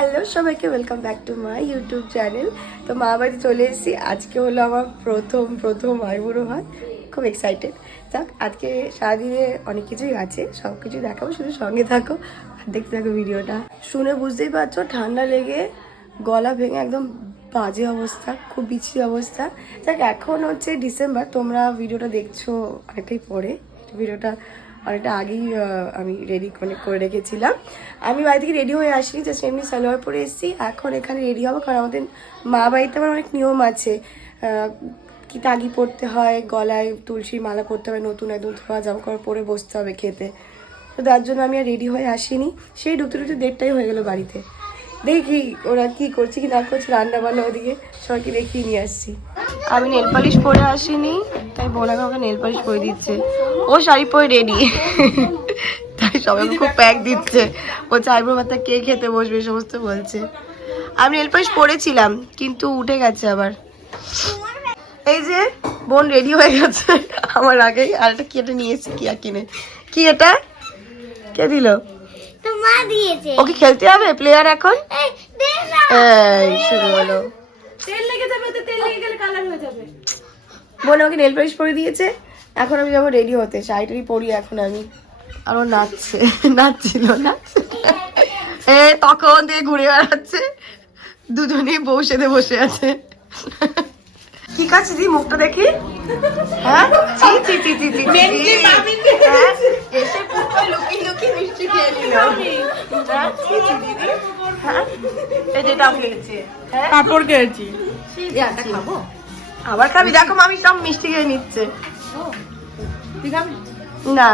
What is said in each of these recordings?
Hello সবাইকে, welcome back to my YouTube channel. তো মা বাড়িতে চলে এসেছি। আজকে হলো আমার প্রথম আইবুড়ো ভাত। খুব এক্সাইটেড। যাক, আজকে সারাদিনে অনেক কিছুই আছে, সব কিছু দেখাবো, শুধু সঙ্গে থাকো আর দেখতে থাকো ভিডিওটা। শুনে বুঝতেই পারছো ঠান্ডা লেগে গলা ভেঙে একদম বাজে অবস্থা, খুব বিচ্ছিরি অবস্থা। যাক, এখন হচ্ছে ডিসেম্বর, তোমরা ভিডিওটা দেখছো অনেকটাই পরে, ভিডিওটা অনেকটা আগেই আমি রেডি করে রেখেছিলাম। আমি বাড়ি থেকে রেডি হয়ে আসিনি, জাস্ট এমনি সালোয়ার পরে এসেছি। এখন এখানে রেডি হবো, কারণ আমাদের মা বাড়িতে আমার অনেক নিয়ম আছে। কি তাগি পরতে হয়, গলায় তুলসীর মালা পরতে হয়, নতুন একদম ধোয়া জামা কাপড় পরে বসতে হবে খেতে। তো তার জন্য আমি আর রেডি হয়ে আসিনি। সেই ঢুকতে 1:30 হয়ে গেলো বাড়িতে। দেখি ওরা কি করছে কি না করছে, রান্না বান্না ওদিকে সবাইকে দেখিয়ে নিয়ে আসছি। আমি নেল পালিশ পরে আসিনি, তাই বোন আমাকে নেল পালিশ পরে দিচ্ছে। ও শাড়ি পরে রেডি, তাই সবাইকে খুব প্যাক দিচ্ছে। ও চাইবো ভাতটা কে খেতে বসবে সমস্ত বলছে। আমি নেল পালিশ পরেছিলাম কিন্তু উঠে গেছে আবার। এই যে বোন রেডি হয়ে গেছে আমার আগেই। আর একটা কি এটা নিয়ে এসেছি, কি আর কিনে, কি এটা কে দিল? ওকে খেলতে হবে প্লেয়ার এখন। এই শুরু হলো, বোন আমাকে নেল পালিশ পরে দিয়েছে। এখন আমি যাবো রেডি হতে, শাড়িটারি পরি এখন আমি। আর ও নাচছে, নাচছিল তখন দিয়ে ঘুরে বেড়াচ্ছে, দুজনেই বসে আছে। কি কাছে দি মুখটা দেখি। হ্যাঁ এসে লুকিয়ে মিষ্টি খেয়ে নিল। কাপড় খেয়েছি, খাবো আবার খাবি? দেখো মামি সব মিষ্টি খেয়ে নিচ্ছে। না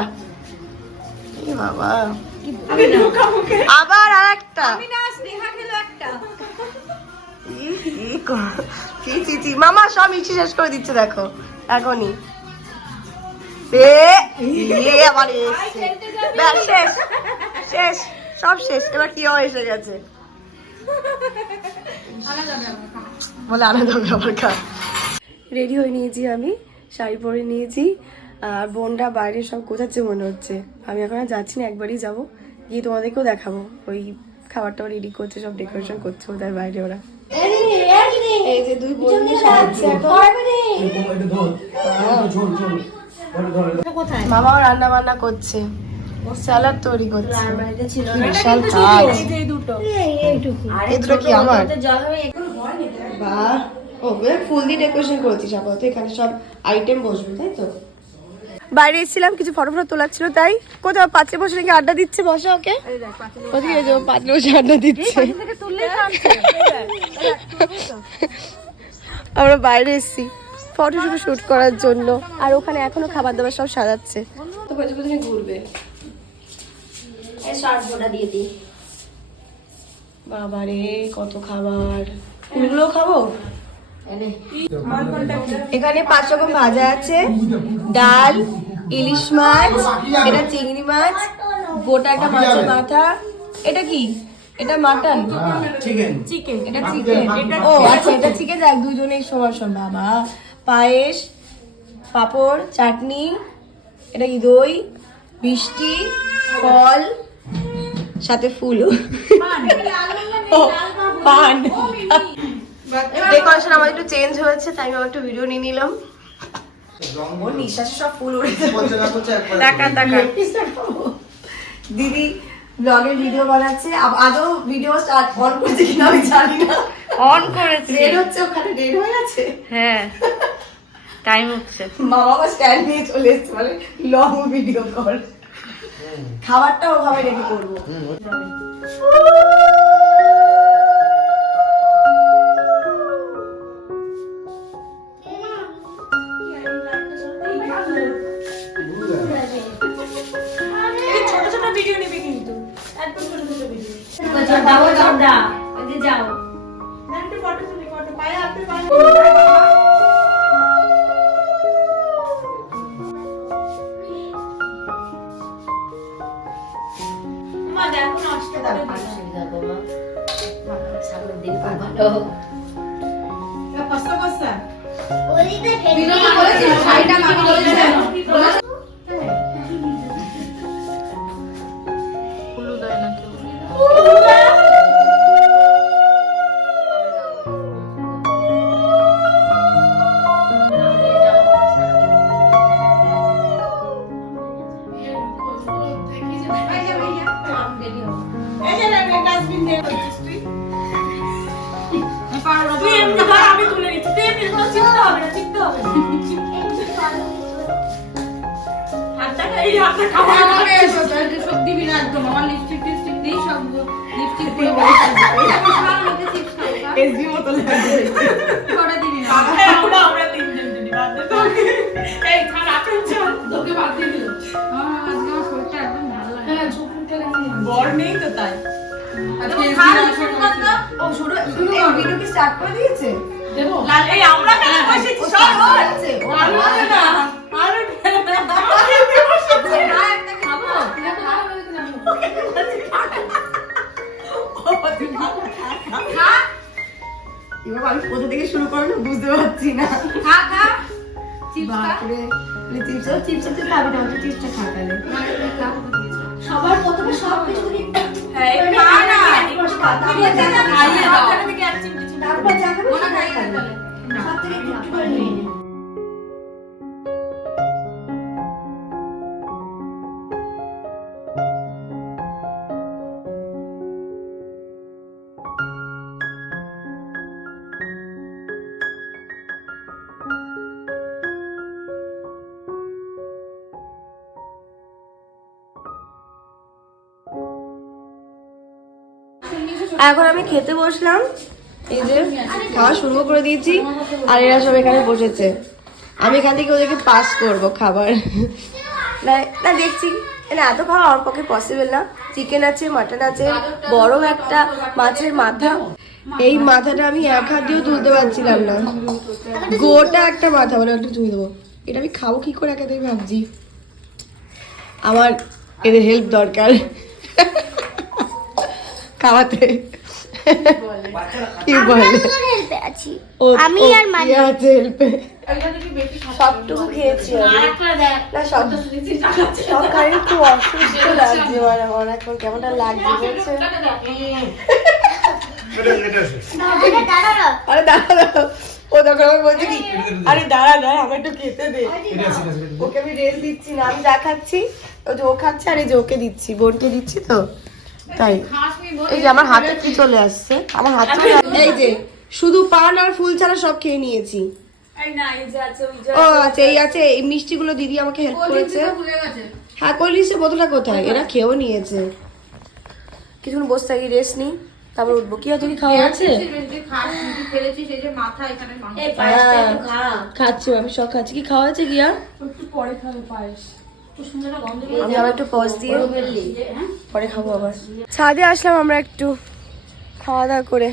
বাবা, আবার আর একটা মামা সব মিষ্টি শেষ করে দিচ্ছে দেখো এখনই। আবার শেষ শেষ সব শেষ। এবার কি এসে গেছে বলে আলাদা আবার খা। রেডি হয়ে নিয়েছি, আমি শাড়ি পরে নিয়েছি। আর বোনটা বাইরে সব গোছাচ্ছে মনে হচ্ছে। আমি এখন আর যাচ্ছি না, একবারই যাবো, গিয়ে তোমাদেরকেও দেখাবো। ওই খাবারটা রেডি করছে, সব ডেকোরেশন করছে ওদের বাইরে ওরা। এই যে দুই বোন সাজাচ্ছে এখন। মামাও রান্না বান্না করছে, স্যালাড তৈরি করছে। বিশাল কাজ। এই দুটো কি আমার? বাহ, ও ফুল দিয়ে ডেকোরেশন করেছিস আপাতত। এখানে সব আইটেম বসবে, তাই তো? বাইরে এসেছিলাম, কিছু ফটো তোলাচ্ছিল, তাই কোথাও পাঁচে বসে নাকি আড্ডা দিচ্ছে। বসে ওকে পাঁচে বসে আড্ডা দিচ্ছে। আমরা বাইরে এসেছি ফটো শুট করার জন্য। আর ওখানে এখনো খাবার দাবার সব সাজাচ্ছে। তো প্রতিদিন ঘুরবে। বাবারে কত খাবার, ফুলগুলো খাবো। এখানে 5 রকম ভাজা আছে, ডাল, ইলিশ মাছ, এটা চিংড়ি মাছ, গোটা একটা মাছের মাথা। এটা কি? এটা মাটন, চিকেন। এটা চিকেন। ও আচ্ছা, এটা চিকেন। দেখ দুজনেই সমান বাবা। পায়েস, পাঁপড়, চাটনি, এটা কি দই, মিষ্টি, ফল, সাথে ফুলও, পান। ডেকোরেশন আমাদের একটু চেঞ্জ হয়েছে, তাই আমি একটু ভিডিও নিয়ে নিলাম। ও নিঃশ্বাসে সব ফুল উড়েছে। দিদি ব্লগের ভিডিও বানাচ্ছে। আদৌ ভিডিও স্টার্ট অন করছে কিনা আমি জানি না। অন করেছি। রেড হচ্ছে ওখানে, রেড হয়ে আছে। হ্যাঁ, টাইম হচ্ছে। মামা স্ট্যান্ড নিয়ে চলে এসছে, মানে লং ভিডিও কর। খাবারটা ওভাবে রেডি করবো। বর নেই তো তাই ভিডিও কি স্টার্ট করে দিয়েছে? এই আমরা কেন বসেছি সব হচ্ছে এবার আমি কোথা থেকে শুরু করবো বুঝতে পারছি না। বাপরে, চিপস তুই খাবি না, তুই চিপসটা খা তাহলে। সবার প্রথমে সব কিছু তারপর যা খাবে সেটা খাবে। সব থেকে একটু একটু করে নিয়ে নে। এখন আমি খেতে বসলাম, এই যে খাওয়া শুরু করে দিয়েছি আর এরা সব এখানে বসেছে। আমি এখান থেকে ওদেরকে পাস করবো খাবার। না না দেখছি না, এত খাওয়া আমার পক্ষে পসিবল না। চিকেন আছে, মাটন আছে, বড় একটা মাছের মাথা। এই মাথাটা আমি এক হাত দিয়েও তুলতে পারছিলাম না, গোটা একটা মাথা বলে একটু তুলে দেবো। এটা আমি খাবো কি করে একা থেকে ভাবছি। আমার এদের হেল্প দরকার খাওয়াতে। কি বলে আমি আর মানি আছে হেল্পে। সবটুকু খেয়েছি না, সব খাই। একটু অসুস্থ লাগছে আমার এখন, কেমনটা লাগছে বলছে। আরে দাঁড়া, ও তখন আমাকে বলছে কি, আরে দাঁড়া না আমার একটু খেতে দে। ওকে আমি রেস্ট দিচ্ছি না, আমি যা খাচ্ছি ও যে ও খাচ্ছে আর এই যে ওকে দিচ্ছি, বোনকে দিচ্ছি তো তাই। এই যে আমার হাতে কি চলে আসছে, আমার হাতে এই যে শুধু পান আর ফুল ছাড়া সব খেয়ে নিয়েছি। ও আচ্ছা, এই আছে এই মিষ্টিগুলো দিদি আমাকে হেল্প করেছে। হ্যাঁ কোল্ড ড্রিঙ্কসের বোতলটা কোথায়, এরা খেয়েও নিয়েছে। কিছুক্ষণ বসে থাকি, রেস্ট নিই, তারপর উঠবো। কি হচ্ছে, কি খাওয়া আছে? খাচ্ছি আমি, সব খাচ্ছি। কি খাওয়া আছে গিয়া? আমি আবার একটু পজ দিয়ে পরে খাবো আবার। ছাদে আসলাম আমরা একটু খাওয়া দাওয়া করে,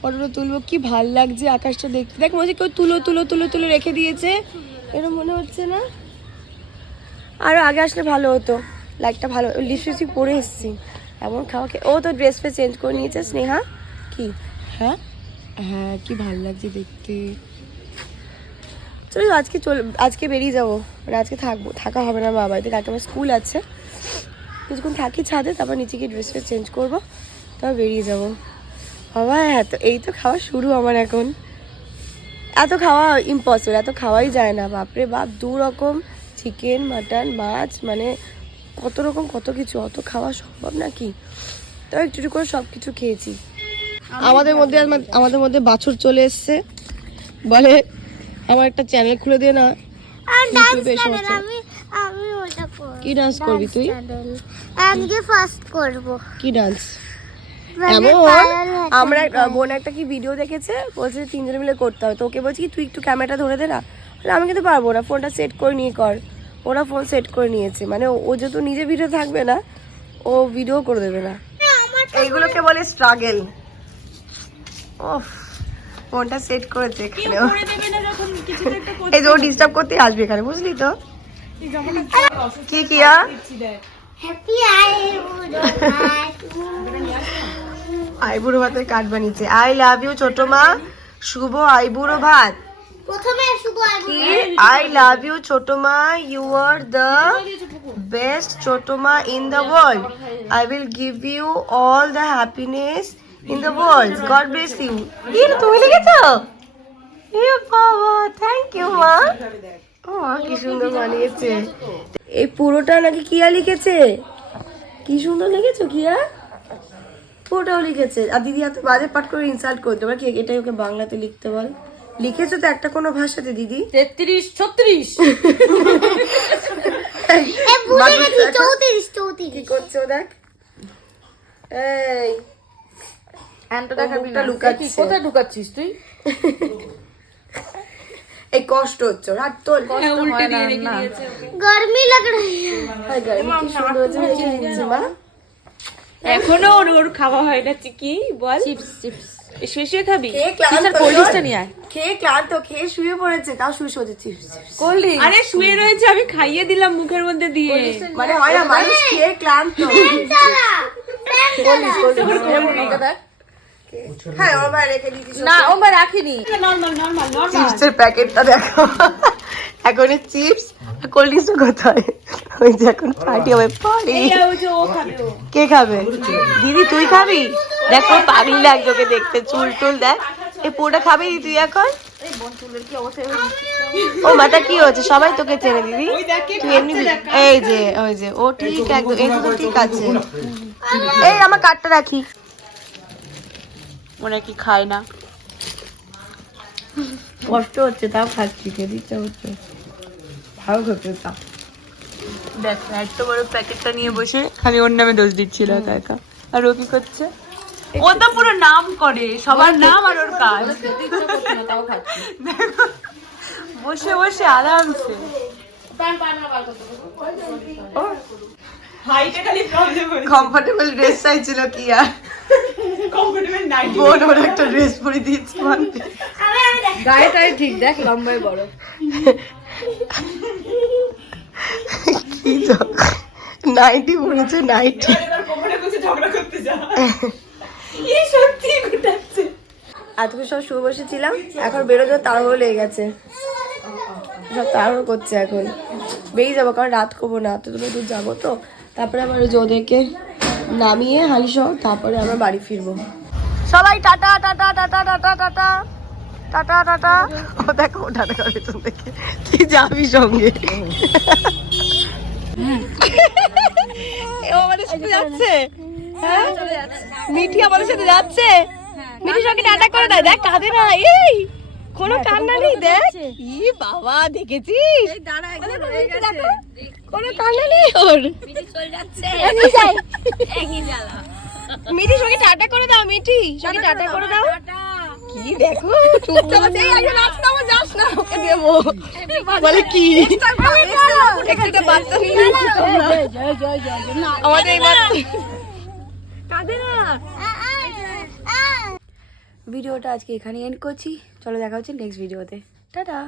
ফটোটা তুলবো। কি ভাল লাগছে আকাশটা দেখতে। দেখ মনে হচ্ছে কেউ তুলো তুলো তুলো তুলে রেখে দিয়েছে, এরকম মনে হচ্ছে না? আরো আগে আসলে ভালো হতো, লাইটটা ভালো। লিপস্টিক পরে এসেছি, এমন খাওয়া ও তো ড্রেস ফে চেঞ্জ করে নিয়েছে স্নেহা। কি হ্যাঁ হ্যাঁ, কি ভাল লাগছে দেখতে। চলো আজকে বেরিয়ে যাবো, মানে আজকে থাকা হবে না মা বাড়িতে, কালকে আমার স্কুল আছে। কিছুক্ষণ থাকি ছাদে, তারপর নিচে গিয়ে ড্রেস ফে চেঞ্জ করবো, তারপর বেরিয়ে যাবো। বাবা এই তো খাওয়া শুরু আমার এখন। এত খাওয়া ইম্পসিবল, এত খাওয়াই যায় না, বাপরে বাপ। 2 রকম চিকেন, মাটন, মাছ, মানে কত রকম কত কিছু, অত খাওয়া সম্ভব নাকি? তাও একটু একটু করে সব কিছু খেয়েছি। আমাদের মধ্যে বাছুর চলে এসছে, বলে আমার একটা চ্যানেল খুলে দে না ইউটিউবে। কি ডান্স করবি তুই? আজকে ফার্স্ট করব। কি ডান্স? এমন আমরা বোন একটা কি ভিডিও দেখেছে, বলছে 3 জনে মিলে করতে হবে। তো ওকে বলছি কি তুই একটু ক্যামেরাটা ধরে দে না। আমি কিন্তু পারবো না, ফোনটা সেট করে নিয়ে কর। ওরা ফোন সেট করে নিয়েছে, মানে ও যেহেতু নিজে ভিডিও থাকবে না, ও ভিডিও করে দেবে না। এইগুলোকে বলে স্ট্রাগল। ওফ, ফোনটা সেট করেছে এখানে। এই যে ও ডিস্টার্ব করতে আসবে এখানে, বুঝলি তো? কি কিয়া হ্যাপি আইবুড়ো ভাতের কার্ড বানিয়েছে। আই লাভ ইউ ছোট মা, শুভ আইবুড়ো ভাত। প্রথমে শুভ আই লাভ ইউ ছোট মা, ইউ আর দ্য বেস্ট ছোট মা in the world. I will give you all the happiness in the world. God bless you. তুমি লিখেছো? এ বাবা, থ্যাংক ইউ মা। ও কি সুন্দর বানিয়েছে। এই পুরোটা নাকি কিয়া লিখেছে। কি সুন্দর লিখেছো কিয়া, পুরোটাও লিখেছে। আর দিদি এত বাজে পাঠ করে ইনসাল্ট করতে পারে কি, এটাই ওকে বাংলাতে লিখতে বল। লিখেছো তো একটা কোনো ভাষাতে দিদি? 33 36 এ ভুলে গেছি 34 কি করছো দেখ? এই হ্যান্ডটা ও দেখাবি মুখটা না লুকাচ্ছে। কোথায় ঢুকাচ্ছিস তুই? এই কষ্ট হচ্ছে ওর, হাত তোল। উল্টে দিয়ে রেখে দিয়েছে। गर्मी लग रही है হাই গাইস, কি সুন্দর হয়েছে, রেখে দিচ্ছি মা। এখনো ওর খাওয়া হয় না কি বল? চিপস চিপস শুয়ে শুয়ে খাবি? খেয়ে ক্লান্ত চিপসের তোর? কোল্ড ড্রিঙ্কসটা নিয়ে আয়। খেয়ে ক্লান্ত, খেয়ে শুয়ে পড়েছে, তাও শুয়ে শুয়ে চিপস চিপস। কোল্ড ড্রিঙ্কস আরে শুয়ে রয়েছে, আমি খাইয়ে দিলাম মুখের মধ্যে দিয়ে। মানে হয় না, মানুষ খেয়ে ক্লান্ত। चला হ্যাঁ ওর ভাই রেখে দিচ্ছি। না ও মা রাখিনি। Normal normal normal. চিপসের প্যাকেটটা দেখো, এখন চিপস কোল্ড ড্রিঙ্কস কোথায়? ওই যে এখন পার্টি হবে, পার্টি। ওই যে ও খাবে ও। কে খাবে? দিদি তুই খাবি? দেখো পাগলি লাগছে ওকে দেখতে, চুল টুল দেখ। এই পুরোটা খাবি তুই এখন? ও মাথা কি হচ্ছে, সবাই তোকে চেনে দিদি, তুই এমনি এই যে ওই যে ও ঠিক একদম, এই তো ঠিক আছে। এই আমার কার্ডটা রাখি। মনে কি খায় না? কষ্ট হচ্ছে তাও খাচ্ছি, খেতে ইচ্ছা হচ্ছে, ভালো খেতে তা। দেখ এত বড় প্যাকেটটা নিয়ে বসে খালি ওর নামে দোষ দিচ্ছিল একা একা। আর ও কি করছে? ও তো পুরো নাম করে, সবার নাম আর ওর কাজ। দেখো, বসে বসে আরামসে। হাইটে খালি প্রবলেম হচ্ছে। কমফোর্টেবল ড্রেস চাইছিল কি আর, কমফোর্টেবল নাই। বোন ওর একটা ড্রেস পরে দিয়েছে মানতে। গায়েটাই ঠিক দেখ, লম্বাই বড়। কি তো নাইটি পরেছে, নাইটি। কোমরে বসে ঝগড়া করতে যা। এই সত্যি ঘুটাচ্ছে। আজকে সব শুয়ে বসেছিলাম, এখন বেরোতে তাড়াহুড়ো লেগে গেছে, সব তাড়াহুড়ো করছে। এখন বেরিয়ে যাবো, কারণ রাত করবো না, তো দূর যাবো তো। তারপরে আবার ওই যে ওদেরকে নামিয়ে হালিশহর, তারপরে আমরা বাড়ি ফিরবো। সবাই tata tata tata tata tata tata tata. ও দেখো ও টাটা করে তুমি, দেখে কি যাবি সঙ্গে? ও আমাদের সাথে যাচ্ছে, হ্যাঁ মিঠি আমাদের সাথে যাচ্ছে। মিঠি সঙ্গে টাটা করে দেয়, দেখ কাঁদে না, এই কোনো কান্না নেই, দেখ। ই বাবা দেখেছিস, দেখো কোনো কান্না নেই ওর। মিঠি সঙ্গে টাটা করে দাও, মিঠি সঙ্গে টাটা করে দাও। কি দেখো চুপচাপ আছে, এই আগে নাচ নামো, যাস না, ওকে দেবো বলে কি একটা বাচ্চা নিয়ে আমাদের এই কাঁদে না। ভিডিওটা আজকে এখানে এন্ড করছি, চলো দেখা হচ্ছে নেক্সট ভিডিওতে, টাটা।